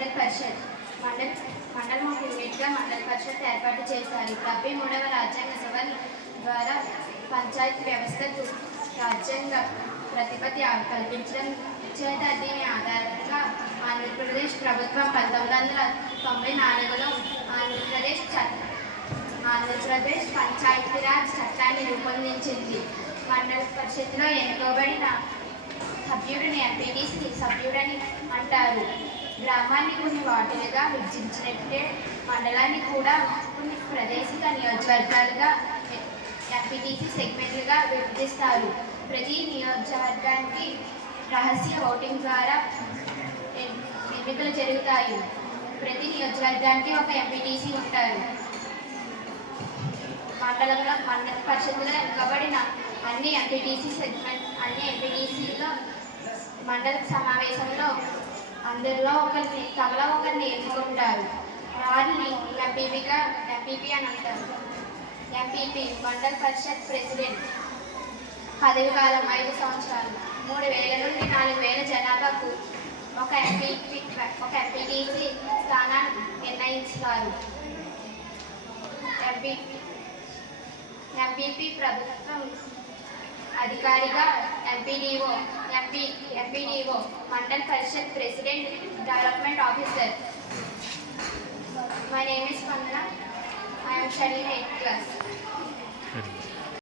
మండల్ పరిషత్ మండల్ యూనిట్గా మండల్ పరిషత్ ఏర్పాటు చేశారు. 73వ రాజ్యాంగ సవరణ ద్వారా పంచాయతీ వ్యవస్థకు రాజ్యాంగ ప్రతిపత్తి కల్పించడం చేత దీని ఆధారంగా ఆంధ్రప్రదేశ్ ప్రభుత్వం 1994లో ఆంధ్రప్రదేశ్ పంచాయతీరాజ్ చట్టాన్ని రూపొందించింది. మండల పరిషత్లో ఎన్నుకోబడిన సభ్యుడిని ఎంపీటీసీ సభ్యుడని అంటారు. గ్రామాన్ని కొన్ని వార్డులుగా విభజించినట్టే మండలాన్ని కూడా కొన్ని ప్రాదేశిక నియోజకవర్గాలుగా ఎంపీటీసీ సెగ్మెంట్లుగా విభజిస్తారు. ప్రతి నియోజకవర్గానికి రహస్య ఓటింగ్ ద్వారా ఎన్నికలు జరుగుతాయి. ప్రతి నియోజకవర్గానికి ఒక ఎంపీటీసీ ఉంటారు. మండల పరిషత్తులో ఎన్నుకోబడిన అన్ని ఎంపీటీసీలో మండల సమావేశంలో అందరిలో తమలో ఒకరిని ఎన్నుకుంటారు. వారిని ఎంపీపీ అని అంటారు. ఎంపీపీ మండల పరిషత్ ప్రెసిడెంట్. పదవి కాలం 5 సంవత్సరాలు. 3000 నుండి 4000 జనాభాకు ఒక ఎంపీటీసీ స్థానాన్ని నిర్ణయిస్తారు. ఎంపీపీ ప్రభుత్వం అధికారిగా MPDO mandal Parishad president development officer. My name is Spandana. I am studying 8th class.